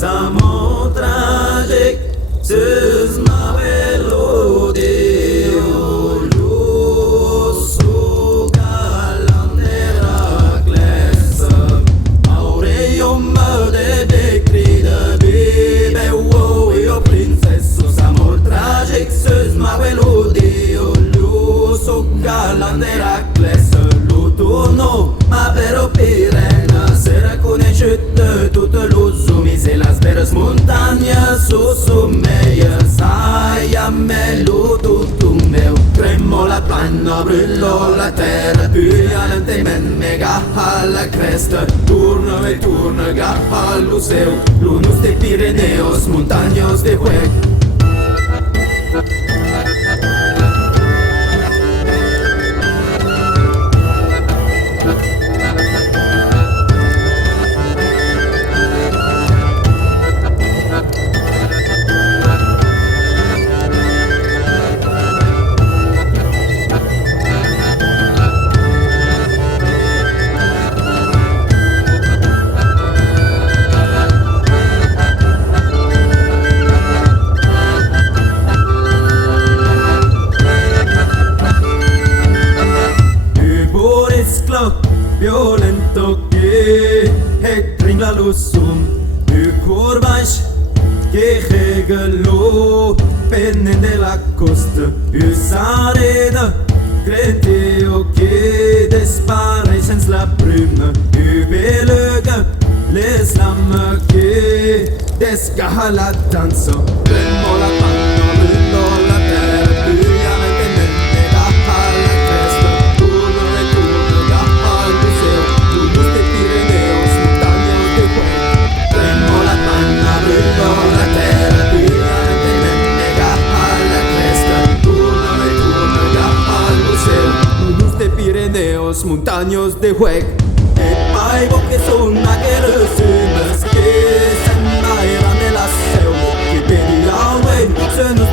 Samo tragic, sus ma melodie, lusso galanera glessa, aureum de decrida bebe, wow, io princesso, samo tragic, sus ma melodie, lusso galanera glessa, lu turno, ma vero pirena, sera con e città, tutto l'uso. C'est las veras montañas, su meia, sai a me tutto meu. Tremo la panna, brullo la terra, pigliante men mega alla cresta. Turno e turno, gaffa luceu, lunus de Pirineos, montaños de Huec. Violento que ring la lusum du courage que regalo penne de la costa usareda creteo que disparaît sans la brume ubeluga les lames que desgaha la danse premo la panno brullo la terra brillante nelle la alla cresta turno e turno gaffa luceo lunus de Pirineos montaños de Huec premo la panna brullo la terra brillante nelle gaffa alla cresta turno e turno gaffa luceo lunus de Pirineos montaños de Huec e mai che sono che resumes che sembra de la seu que pedi la way se nos